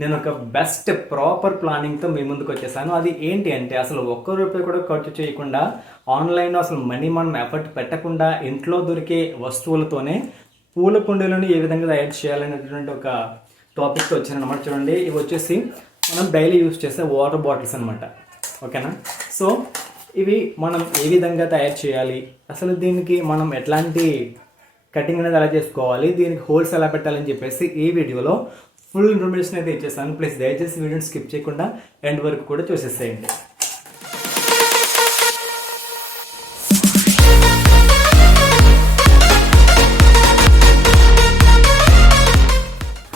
నేను ఒక best proper ప్లానింగ్తో మీ ముందుకు వచ్చేసాను. అది ఏంటి అంటే అసలు ఒక్క రూపాయి కూడా ఖర్చు చేయకుండా ఆన్లైన్లో అసలు మనీ మనం ఎఫర్ట్ పెట్టకుండా ఇంట్లో దొరికే వస్తువులతోనే పూల కుండీలను ఏ విధంగా తయారు చేయాలనేటువంటి ఒక టాపిక్తో వచ్చానమాట. చూడండి, ఇవి వచ్చేసి మనం డైలీ యూస్ చేసే వాటర్ బాటిల్స్ అనమాట. ఓకేనా? సో ఇవి మనం ఏ విధంగా తయారు చేయాలి, అసలు దీనికి మనం ఎట్లాంటి కటింగ్ అనేది ఎలా చేసుకోవాలి, దీనికి హోల్స్ ఎలా పెట్టాలని చెప్పేసి ఈ వీడియోలో ఫుల్ ఇన్ఫర్మేషన్ అయితే ఇచ్చేసాను. ప్లీజ్ దయచేసి వీడియోని స్కిప్ చేయకుండా ఎండ్ వరకు కూడా చూసేసేయండి.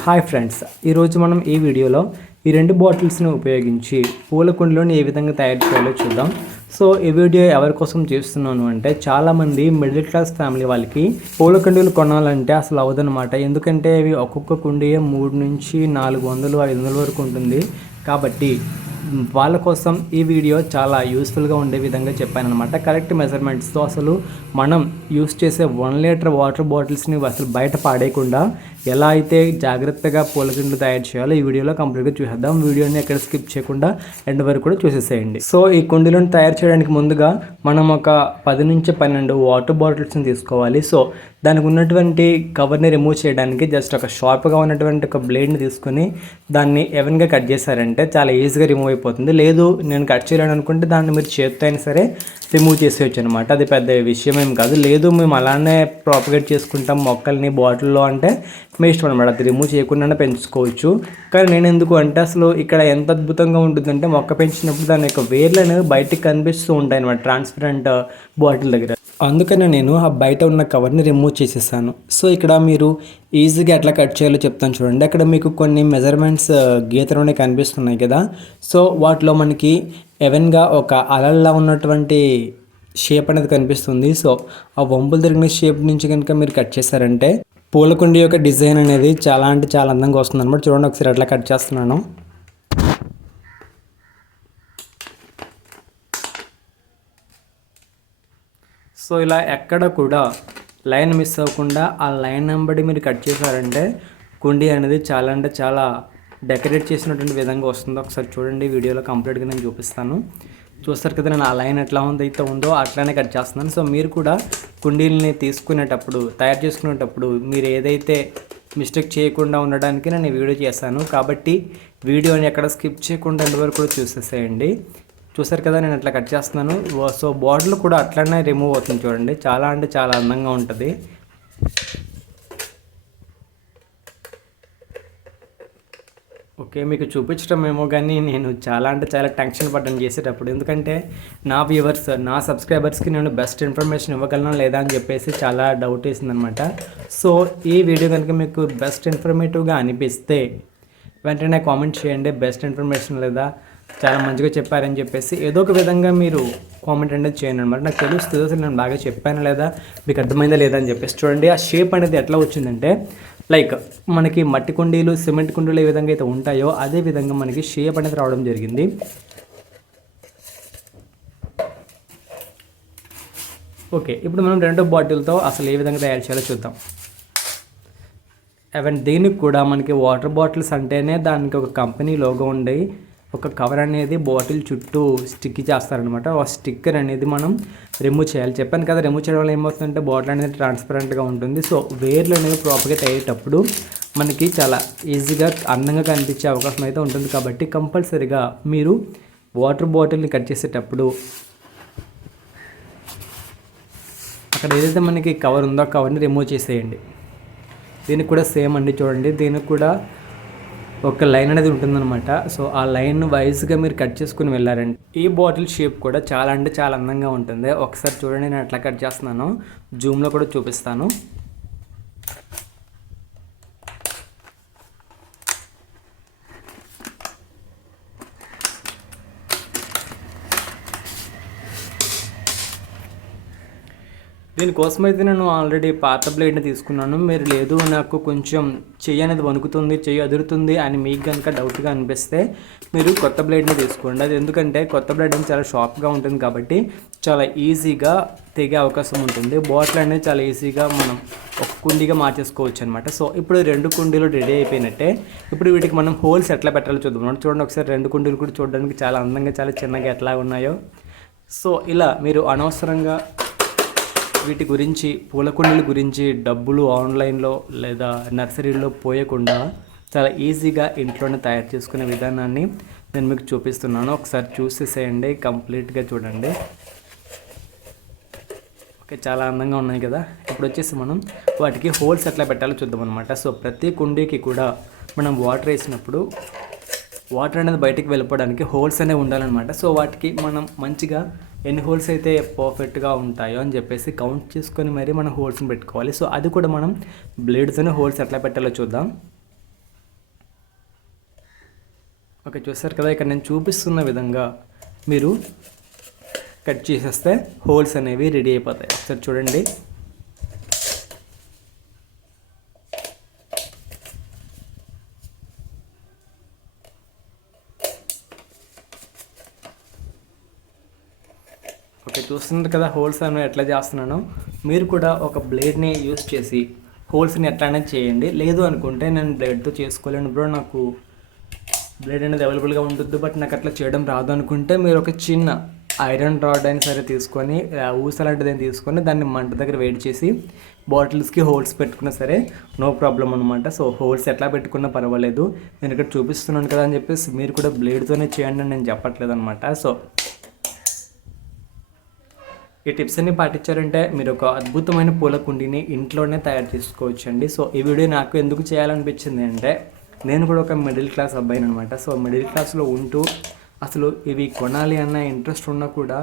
హాయ్ ఫ్రెండ్స్, ఈరోజు మనం ఈ వీడియోలో ఈ రెండు బాటిల్స్ని ఉపయోగించి పూల కుండీలను ఏ విధంగా తయారు చేయాలో చూద్దాం. సో ఈ వీడియో ఎవరి కోసం చేస్తున్నాను అంటే, చాలామంది మిడిల్ క్లాస్ ఫ్యామిలీ వాళ్ళకి పూల కుండీలు కొనాలంటే అసలు అవ్వదన్నమాట. ఎందుకంటే అవి ఒక్కొక్క కుండీ 3 నుంచి 400, 500 వరకు ఉంటుంది. కాబట్టి వాళ్ళ కోసం ఈ వీడియో చాలా యూస్ఫుల్గా ఉండే విధంగా చెప్పాను అనమాట. కరెక్ట్ మెజర్మెంట్స్తో అసలు మనం యూస్ చేసే 1 లీటర్ వాటర్ బాటిల్స్ని అసలు బయట పాడేయకుండా ఎలా అయితే జాగ్రత్తగా పూల కుండీలు తయారు చేయాలో ఈ వీడియోలో కంప్లీట్గా చూసేద్దాం. వీడియోని ఎక్కడ స్కిప్ చేయకుండా ఎండ్ వరకు కూడా చూసేసేయండి. సో ఈ కుండీలను తయారు చేయడానికి ముందుగా మనం ఒక 10 నుంచి 12 వాటర్ బాటిల్స్ని తీసుకోవాలి. సో దానికి ఉన్నటువంటి కవర్ని రిమూవ్ చేయడానికి జస్ట్ ఒక షార్ప్గా ఉన్నటువంటి ఒక బ్లేడ్ని తీసుకొని దాన్ని ఎవెన్గా కట్ చేశారంటే చాలా ఈజీగా రిమూవ్ అయిపోతుంది. లేదు నేను కట్ చేయాలని అనుకుంటే దాన్ని మీరు చేత్తో అయినా సరే రిమూవ్ చేసేయచ్చు అనమాట. అది పెద్ద విషయం ఏం కాదు. లేదు మేము అలానే ప్రాపగేట్ చేసుకుంటాం మొక్కల్ని బాటిల్లో అంటే మీ ఇష్టం అనమాట, అది రిమూవ్ చేయకుండానే పెంచుకోవచ్చు. కానీ నేను ఎందుకు అంటే అసలు ఇక్కడ ఎంత అద్భుతంగా ఉంటుందంటే మొక్క పెంచినప్పుడు దాని యొక్క వేర్లు అనేవి బయటికి కనిపిస్తూ ఉంటాయి అనమాట ట్రాన్స్పరెంట్ బాటిల్ దగ్గర. అందుకనే నేను ఆ బయట ఉన్న కవర్ని రిమూవ్ చేసేసాను. సో ఇక్కడ మీరు ఈజీగా ఎట్లా కట్ చేయాలో చెప్తాను చూడండి. అక్కడ మీకు కొన్ని మెజర్మెంట్స్ గీతలోనే కనిపిస్తున్నాయి కదా. సో వాటిలో మనకి ఎవెన్గా ఒక అలల్లా ఉన్నటువంటి షేప్ అనేది కనిపిస్తుంది. సో ఆ వంపులు తిరిగిన షేప్ నుంచి కనుక మీరు కట్ చేశారంటే పూలకుండి యొక్క డిజైన్ అనేది చాలా అంటే చాలా అందంగా వస్తుంది అనమాట. చూడండి ఒకసారి ఎట్లా కట్ చేస్తున్నాను. సో ఇలా ఎక్కడ కూడా లైన్ మిస్ అవ్వకుండా ఆ లైన్ నెంబడి మీరు కట్ చేశారంటే కుండీ అనేది చాలా అంటే చాలా డెకరేట్ చేసినటువంటి విధంగా వస్తుంది. ఒకసారి చూడండి, వీడియోలో కంప్లీట్గా నేను చూపిస్తాను. చూస్తారు కదా, నేను ఆ లైన్ ఎట్లా ఉందో అట్లానే కట్ చేస్తున్నాను. సో మీరు కూడా కుండీలని తీసుకునేటప్పుడు తయారు చేసుకునేటప్పుడు మీరు ఏదైతే మిస్టేక్ చేయకుండా ఉండడానికి నేను ఈ వీడియో చేశాను. కాబట్టి వీడియోని ఎక్కడ స్కిప్ చేయకుండా ఎంతవరకు కూడా చూసేసేయండి. చూసారు కదా, నేను అట్లా కట్ చేస్తున్నాను. సో బాటిల్ కూడా అట్లనే రిమూవ్ అవుతుంది చూడండి. చాలా అంటే చాలా అందంగా ఉంటుంది. ఓకే, మీకు చూపించడం ఏమో కానీ నేను చాలా అంటే చాలా టెన్షన్ పడ్డాను చేసేటప్పుడు. ఎందుకంటే నా వ్యూవర్స్, నా సబ్స్క్రైబర్స్కి నేను బెస్ట్ ఇన్ఫర్మేషన్ ఇవ్వగలనా లేదా అని చెప్పేసి చాలా డౌట్ వేసిందనమాట. సో ఈ వీడియో కనుక మీకు బెస్ట్ ఇన్ఫర్మేటివ్గా అనిపిస్తే వెంటనే కామెంట్ చేయండి, బెస్ట్ ఇన్ఫర్మేషన్ లేదా చాలా మంచిగా చెప్పారని చెప్పేసి ఏదో ఒక విధంగా మీరు కామెంట్ అనేది చేయండి అనమాట. నాకు తెలుస్తుంది అసలు నేను బాగా చెప్పాను లేదా, మీకు అర్థమైందా లేదా అని చెప్పేసి. చూడండి ఆ షేప్ అనేది ఎట్లా వచ్చిందంటే, లైక్ మనకి మట్టి కుండీలు, సిమెంట్ కుండీలు ఏ విధంగా అయితే ఉంటాయో అదే విధంగా మనకి షేప్ అనేది రావడం జరిగింది. ఓకే, ఇప్పుడు మనం రెండో బాటిల్తో అసలు ఏ విధంగా తయారు చేయాలో చూద్దాం. ఈవెన్ దీనికి కూడా మనకి వాటర్ బాటిల్స్ అంటేనే దానికి ఒక కంపెనీ లోగో ఉండి ఒక కవర్ అనేది బాటిల్ చుట్టూ స్టిక్ చేస్తారనమాట. ఆ స్టిక్కర్ అనేది మనం రిమూవ్ చేయాలి. చెప్పాను కదా, రిమూవ్ చేయడం వల్ల ఏమవుతుందంటే బాటిల్ అనేది ట్రాన్స్పరెంట్గా ఉంటుంది. సో వేర్లు అనేవి ప్రాపర్గా అయ్యేటప్పుడు మనకి చాలా ఈజీగా అందంగా కనిపించే అవకాశం అయితే ఉంటుంది. కాబట్టి కంపల్సరీగా మీరు వాటర్ బాటిల్ని కట్ చేసేటప్పుడు అక్కడ ఏదైతే మనకి కవర్ ఉందో ఆ కవర్ని రిమూవ్ చేసేయండి. దీనికి కూడా సేమ్ అండి. చూడండి, దీనికి కూడా ఒక లైన్ అనేది ఉంటుందన్నమాట. సో ఆ లైన్ వైజ్గా మీరు కట్ చేసుకుని వెళ్ళారంటే ఈ బాటిల్ షేప్ కూడా చాలా అంటే చాలా అందంగా ఉంటుంది. ఒకసారి చూడండి, నేను ఎట్లా కట్ చేస్తున్నాను జూమ్లో కూడా చూపిస్తాను. దీనికోసం అయితే నేను ఆల్రెడీ పాత బ్లేడ్ని తీసుకున్నాను. మీరు లేదు నాకు కొంచెం చెయ్యి అనేది వణుకుతుంది, చెయ్యి అదురుతుంది అని మీకు కనుక డౌట్గా అనిపిస్తే మీరు కొత్త బ్లేడ్ని తీసుకోండి. అది ఎందుకంటే కొత్త బ్లేడ్ అనేది చాలా షార్ప్గా ఉంటుంది కాబట్టి చాలా ఈజీగా తెగే అవకాశం ఉంటుంది. బాటిల్ అనేది చాలా ఈజీగా మనం ఒక కుండీగా మార్చేసుకోవచ్చు అనమాట. సో ఇప్పుడు 2 కుండీలు రెడీ అయిపోయినట్టే. ఇప్పుడు వీటికి మనం హోల్స్ ఎట్లా పెట్టాలో చూద్దాం. చూడండి ఒకసారి 2 కుండీలు కూడా చూడడానికి చాలా అందంగా చాలా చిన్నగా ఎట్లా ఉన్నాయో. సో ఇలా మీరు అనవసరంగా వీటి గురించి పూల కుండీల గురించి డబ్బులు ఆన్లైన్లో లేదా నర్సరీలో పోయకుండా చాలా ఈజీగా ఇంట్లోనే తయారు చేసుకునే విధానాన్ని నేను మీకు చూపిస్తున్నాను. ఒకసారి చూసేసేయండి, కంప్లీట్గా చూడండి. ఓకే, చాలా అందంగా ఉన్నాయి కదా. ఇప్పుడు వచ్చేసి మనం వాటికి హోల్స్ ఎట్లా పెట్టాలో చూద్దాం అనమాట. సో ప్రతి కుండీకి కూడా మనం వాటర్ వేసినప్పుడు వాటర్ అనేది బయటికి వెళ్ళిపోవడానికి హోల్స్ అనేవి ఉండాలన్నమాట. సో వాటికి మనం మంచిగా ఎన్ని హోల్స్ అయితే పర్ఫెక్ట్గా ఉంటాయో అని చెప్పేసి కౌంట్ చేసుకొని మరీ మనం హోల్స్ని పెట్టుకోవాలి. సో అది కూడా మనం బ్లేడ్తోనే హోల్స్ ఎట్లా పెట్టాలో చూద్దాం. ఓకే, చూస్తారు కదా, ఇక్కడ నేను చూపిస్తున్న విధంగా మీరు కట్ చేసేస్తే హోల్స్ అనేవి రెడీ అయిపోతాయి. ఒకసారి చూడండి. ఓకే, చూస్తున్నారు కదా హోల్స్ అనేవి ఎట్లా చేస్తున్నానో. మీరు కూడా ఒక బ్లేడ్ని యూస్ చేసి హోల్స్ని ఎట్లానే చేయండి. లేదు అనుకుంటే నేను బ్లేడ్తో చేసుకోలేను బ్రో, నాకు బ్లేడ్ అనేది అవైలబుల్గా ఉంటుంది బట్ నాకు అట్లా చేయడం రాదు అనుకుంటే మీరు ఒక చిన్న ఐరన్ రాడ్ అయినా సరే తీసుకొని ఊస లాంటిదని తీసుకొని దాన్ని మంట దగ్గర వేడి చేసి బాటిల్స్కి హోల్స్ పెట్టుకున్నా సరే నో ప్రాబ్లం అనమాట. సో హోల్స్ ఎట్లా పెట్టుకున్నా పర్వాలేదు, నేను ఇక్కడ చూపిస్తున్నాను కదా అని చెప్పేసి మీరు కూడా బ్లేడ్తోనే చేయండి అని నేను చెప్పట్లేదు అనమాట. సో ఈ టిప్స్ అన్ని పాటించారంటే మీరు ఒక అద్భుతమైన పూల కుండీని ఇంట్లోనే తయారు చేసుకోవచ్చు అండి. సో ఈ వీడియో నాకు ఎందుకు చేయాలనిపించింది అంటే నేను కూడా ఒక మిడిల్ క్లాస్ అబ్బాయిని అనమాట. సో మిడిల్ క్లాస్లో ఉంటూ అసలు ఇవి కొనాలి అన్న ఇంట్రెస్ట్ ఉన్నా కూడా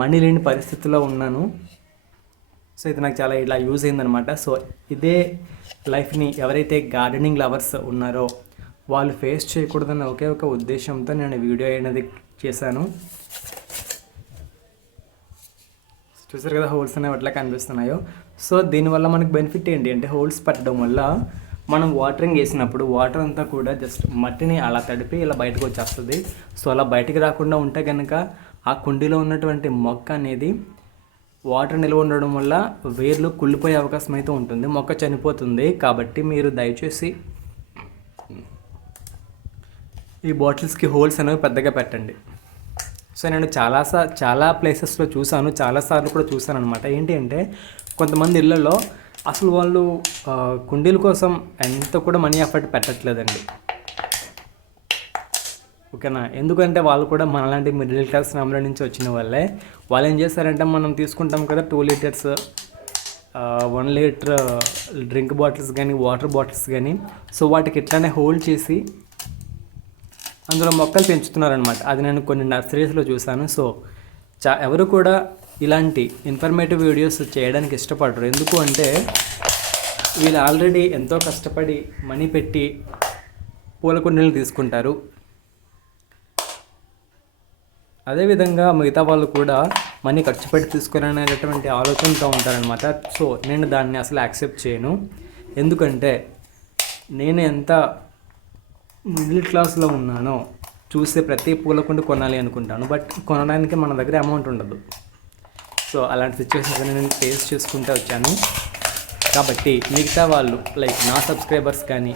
మనీ లేని పరిస్థితిలో ఉన్నాను. సో ఇది నాకు చాలా ఇలా యూజ్ అయిందనమాట. సో ఇదే లైఫ్ని ఎవరైతే గార్డెనింగ్ లవర్స్ ఉన్నారో వాళ్ళు ఫేస్ చేయకూడదన్న ఒకే ఒక ఉద్దేశంతో నేను వీడియో అనేది చేశాను. చూసారు కదా హోల్స్ అనేవి ఎట్లా కనిపిస్తున్నాయో. సో దీనివల్ల మనకు బెనిఫిట్ ఏంటి అంటే హోల్స్ పెట్టడం వల్ల మనం వాటరింగ్ వేసినప్పుడు వాటర్ అంతా కూడా జస్ట్ మట్టిని అలా తడిపి ఇలా బయటకు వచ్చేస్తుంది. సో అలా బయటికి రాకుండా ఉంటే కనుక ఆ కుండీలో ఉన్నటువంటి మొక్క అనేది వాటర్ నిల్వ ఉండడం వల్ల వేర్లు కుళ్ళిపోయే అవకాశం అయితే ఉంటుంది, మొక్క చనిపోతుంది. కాబట్టి మీరు దయచేసి ఈ బాటిల్స్కి హోల్స్ అనేవి పెద్దగా పెట్టండి. సో నేను చాలా ప్లేసెస్లో చూసాను, చాలాసార్లు కూడా చూసాను అనమాట. ఏంటి అంటే కొంతమంది ఇళ్ళల్లో అసలు వాళ్ళు కుండీల కోసం ఎంత కూడా మనీ ఎఫర్ట్ పెట్టట్లేదండి. ఓకేనా, ఎందుకంటే వాళ్ళు కూడా మనలాంటి మిడిల్ క్లాస్ ఫ్యామిలీ నుంచి వచ్చిన వాళ్ళే. వాళ్ళు ఏం చేస్తారంటే మనం తీసుకుంటాం కదా 2 లీటర్స్ 1 లీటర్ డ్రింక్ బాటిల్స్ కానీ వాటర్ బాటిల్స్ కానీ, సో వాటికి ఇట్లానే హోల్డ్ చేసి అందులో మొక్కలు పెంచుతున్నారనమాట. అది నేను కొన్ని నర్సరీస్లో చూశాను. సో ఎవరు కూడా ఇలాంటి ఇన్ఫర్మేటివ్ వీడియోస్ చేయడానికి ఇష్టపడరు. ఎందుకు అంటే వీళ్ళు ఆల్రెడీ ఎంతో కష్టపడి మనీ పెట్టి పూల కుండీలు తీసుకుంటారు. అదేవిధంగా మిగతా వాళ్ళు కూడా మనీ ఖర్చు పెట్టి తీసుకునేటటువంటి ఆలోచనతో ఉంటారనమాట. సో నేను దాన్ని అసలు యాక్సెప్ట్ చేయను. ఎందుకంటే నేను ఎంత మిడిల్ క్లాస్లో ఉన్నానో చూస్తే ప్రతి పూల కుండ కొనాలి అనుకుంటాను, బట్ కొనడానికి మన దగ్గర అమౌంట్ ఉండదు. సో అలాంటి సిచ్యువేషన్స్ నేను ఫేస్ చేసుకుంటూ వచ్చాను. కాబట్టి మిగతా వాళ్ళు లైక్ నా సబ్స్క్రైబర్స్ కానీ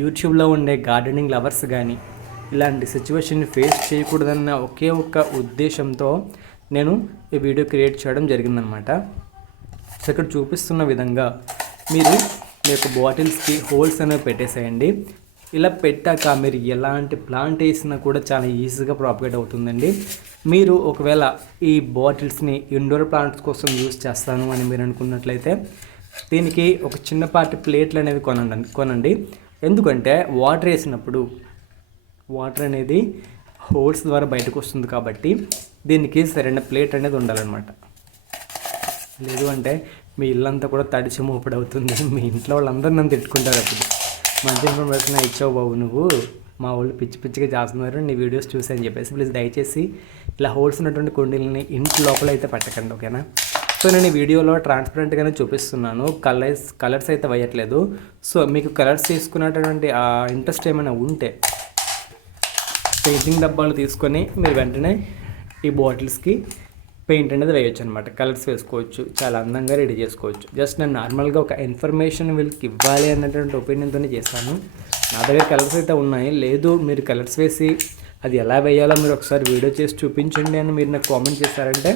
యూట్యూబ్లో ఉండే గార్డెనింగ్ లవర్స్ కానీ ఇలాంటి సిచ్యువేషన్ని ఫేస్ చేయకూడదన్న ఒకే ఒక్క ఉద్దేశంతో నేను ఈ వీడియో క్రియేట్ చేయడం జరిగిందనమాట. సో ఇక్కడ చూపిస్తున్న విధంగా మీరు మీ యొక్క బాటిల్స్కి హోల్స్ అనేవి పెట్టేసేయండి. ఇలా పెట్టాక మీరు ఎలాంటి ప్లాంట్ వేసినా కూడా చాలా ఈజీగా ప్రాపగేట్ అవుతుందండి. మీరు ఒకవేళ ఈ బాటిల్స్ని ఇండోర్ ప్లాంట్స్ కోసం యూజ్ చేస్తాను అని మీరు అనుకున్నట్లయితే దీనికి ఒక చిన్నపాటి ప్లేట్లు అనేవి కొనండి. ఎందుకంటే వాటర్ వేసినప్పుడు వాటర్ అనేది హోల్స్ ద్వారా బయటకు వస్తుంది కాబట్టి దీనికి సరైన ప్లేట్ అనేది ఉండాలన్నమాట. లేదు అంటే మీ ఇల్లంతా కూడా తడిచి మోపడవుతుంది. మీ ఇంట్లో వాళ్ళందరూ నన్ను తిట్టుకుంటారు. అప్పుడు మంచి ఇన్ఫర్మేషన్ ఇచ్చావు బాబు, నువ్వు మా వాళ్ళు పిచ్చి పిచ్చిగా చేస్తున్నారు నీ వీడియోస్ చూసి అని చెప్పేసి. ప్లీజ్ దయచేసి ఇలా హోల్స్ ఉన్నటువంటి కుండీలని ఇంటి లోపల అయితే పెట్టకండి, ఓకేనా. సో నేను ఈ వీడియోలో ట్రాన్స్పరెంట్గానే చూపిస్తున్నాను, కలర్స్ అయితే వేయట్లేదు. సో మీకు కలర్స్ తీసుకున్నటువంటి ఆ ఇంట్రెస్ట్ ఏమైనా ఉంటే పెయింటింగ్ డబ్బాలు తీసుకొని మీరు వెంటనే ఈ బాటిల్స్కి పెయింట్ అనేది వేయొచ్చు అనమాట. కలర్స్ వేసుకోవచ్చు, చాలా అందంగా రెడీ చేసుకోవచ్చు. జస్ట్ నేను నార్మల్గా ఒక ఇన్ఫర్మేషన్ వీళ్ళకి ఇవ్వాలి అన్నటువంటి ఒపీనియన్తోనే చేశాను. నా దగ్గర కలర్స్ అయితే ఉన్నాయి, లేదు మీరు కలర్స్ వేసి అది ఎలా వేయాలో మీరు ఒకసారి వీడియో చేసి చూపించండి అని మీరు నాకు కామెంట్ చేశారంటే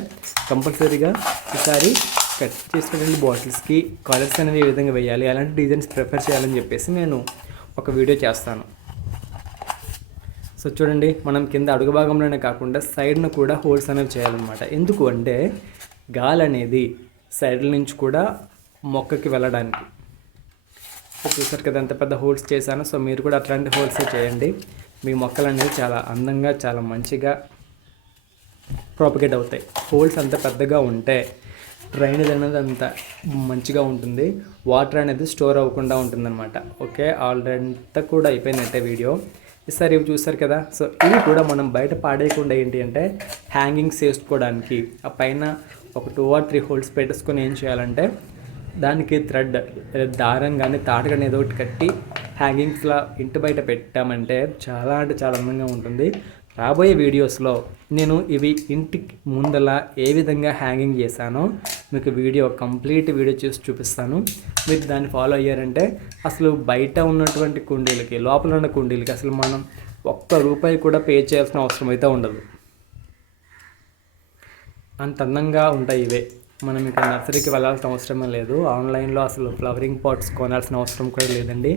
కంపల్సరీగా ఈసారి కట్ చేసుకునే బాటిల్స్కి కలర్స్ అనేవి ఏ విధంగా వేయాలి, అలాంటి డిజైన్స్ ప్రిఫర్ చేయాలని చెప్పేసి నేను ఒక వీడియో చేస్తాను. సో చూడండి, మనం కింద అడుగు భాగంలోనే కాకుండా సైడ్ను కూడా హోల్స్ అనేవి చేయాలన్నమాట. ఎందుకు అంటే గాలి అనేది సైడ్ల నుంచి కూడా మొక్కకి వెళ్ళడానికి. చూసారు కదా ఎంత పెద్ద హోల్స్ చేశాను. సో మీరు కూడా అట్లాంటి హోల్సే చేయండి. మీ మొక్కలు అనేవి చాలా అందంగా, చాలా మంచిగా ప్రాపగేట్ అవుతాయి. హోల్స్ అంత పెద్దగా ఉంటే డ్రైనేజ్ అనేది అంత మంచిగా ఉంటుంది, వాటర్ అనేది స్టోర్ అవ్వకుండా ఉంటుందన్నమాట. ఓకే, ఆల్రెడీ అంతా కూడా అయిపోయినట్టే వీడియో. ఈసారి ఇవి చూస్తారు కదా. సో ఇవి కూడా మనం బయట పాడేయకుండా ఏంటి అంటే హ్యాంగింగ్స్ వేసుకోవడానికి ఆ పైన ఒక 2 or 3 హోల్స్ పెట్టేసుకొని ఏం చేయాలంటే దానికి థ్రెడ్ దారం కానీ తాడు కానీ ఏదో ఒకటి కట్టి హ్యాంగింగ్స్లా ఇంటి బయట పెట్టామంటే చాలా అంటే చాలా అందంగా ఉంటుంది. రాబోయే వీడియోస్లో నేను ఇవి ఇంటికి ముందల ఏ విధంగా హ్యాంగింగ్ చేశానో మీకు కంప్లీట్ వీడియో చేసి చూపిస్తాను. మీరు దాన్ని ఫాలో అయ్యారంటే అసలు బయట ఉన్నటువంటి కుండీలకి, లోపల ఉన్న కుండీలకి అసలు మనం ₹1 కూడా పే చేయాల్సిన అవసరం అయితే ఉండదు. అంత అందంగా ఉంటాయి ఇవే. మనం ఇక్కడ నర్సరీకి వెళ్ళాల్సిన అవసరమే లేదు. ఆన్లైన్లో అసలు ఫ్లవరింగ్ పాట్స్ కొనాల్సిన అవసరం కూడా లేదండి.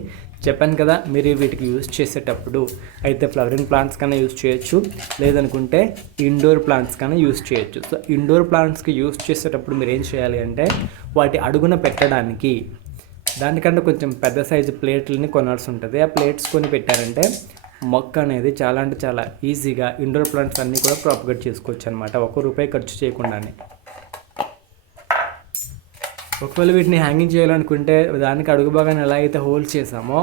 చెప్పాను కదా, మీరు వీటికి యూజ్ చేసేటప్పుడు అయితే ఫ్లవరింగ్ ప్లాంట్స్ కన్నా యూజ్ చేయొచ్చు, లేదనుకుంటే ఇండోర్ ప్లాంట్స్ కన్నా యూజ్ చేయొచ్చు. సో ఇండోర్ ప్లాంట్స్కి యూజ్ చేసేటప్పుడు మీరు ఏం చేయాలి అంటే వాటి అడుగున పెట్టడానికి దానికంటే కొంచెం పెద్ద సైజు ప్లేట్లని కొనాల్సి ఉంటుంది. ఆ ప్లేట్స్ కొని పెట్టారంటే మొక్క అనేది చాలా అంటే చాలా ఈజీగా ఇండోర్ ప్లాంట్స్ అన్నీ కూడా ప్రాపగేట్ చేసుకోవచ్చు అనమాట, ₹1 ఖర్చు చేయకుండానే. ఒకవేళ వీటిని హ్యాంగింగ్ చేయాలనుకుంటే దానికి అడుగు భాగాన్ని ఎలా అయితే హోల్స్ చేసామో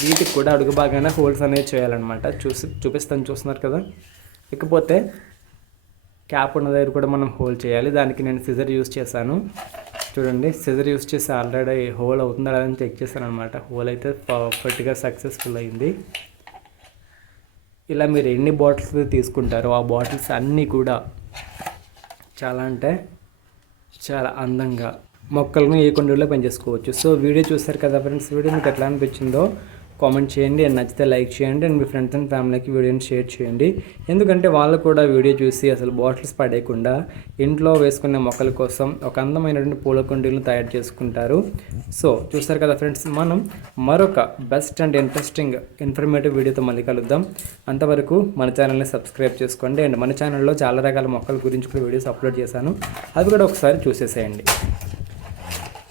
వీటికి కూడా అడుగు భాగానే హోల్స్ అనేవి చేయాలన్నమాట. చూపిస్తాను, చూస్తున్నారు కదా. ఇకపోతే క్యాప్ ఉన్న దగ్గర కూడా మనం హోల్ చేయాలి. దానికి నేను సిజర్ యూస్ చేశాను. చూడండి, సిజర్ యూస్ చేసి ఆల్రెడీ హోల్ అవుతుందా అని చెక్ చేశాను అనమాట. హోల్ అయితే పర్ఫెక్ట్గా సక్సెస్ఫుల్ అయింది. ఇలా మీరు ఎన్ని బాటిల్స్ తీసుకుంటారో ఆ బాటిల్స్ అన్నీ కూడా చాలా అంటే చాలా అందంగా మొక్కలను ఏ కుండీలో పెంచేసుకోవచ్చు. సో వీడియో చూస్తారు కదా ఫ్రెండ్స్, వీడియో మీకు ఎట్లా అనిపించిందో కామెంట్ చేయండి. అండ్ నచ్చితే లైక్ చేయండి. అండ్ మీ ఫ్రెండ్స్ అండ్ ఫ్యామిలీకి వీడియోని షేర్ చేయండి. ఎందుకంటే వాళ్ళు కూడా వీడియో చూసి అసలు బాటిల్స్ పడేయకుండా ఇంట్లో వేసుకునే మొక్కల కోసం ఒక అందమైనటువంటి పూల కుండీలను తయారు చేసుకుంటారు. సో చూస్తారు కదా ఫ్రెండ్స్, మనం మరొక బెస్ట్ అండ్ ఇంట్రెస్టింగ్ ఇన్ఫర్మేటివ్ వీడియోతో మళ్ళీ కలుద్దాం. అంతవరకు మన ఛానల్ని సబ్స్క్రైబ్ చేసుకోండి. అండ్ మన ఛానల్లో చాలా రకాల మొక్కల గురించి కూడా వీడియోస్ అప్లోడ్ చేశాను, అది కూడా ఒకసారి చూసేసేయండి.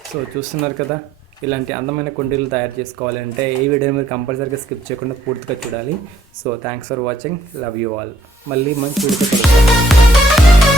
సో చూస్తున్నారు కదా, ఇలాంటి అందమైన కుండీలు తయారు చేసుకోవాలంటే ఈ వీడియోని మీరు కంపల్సరీగా స్కిప్ చేయకుండా పూర్తిగా చూడాలి. So thanks for watching, love you all. మళ్ళీ మంచి వీడియోతో కలుద్దాం.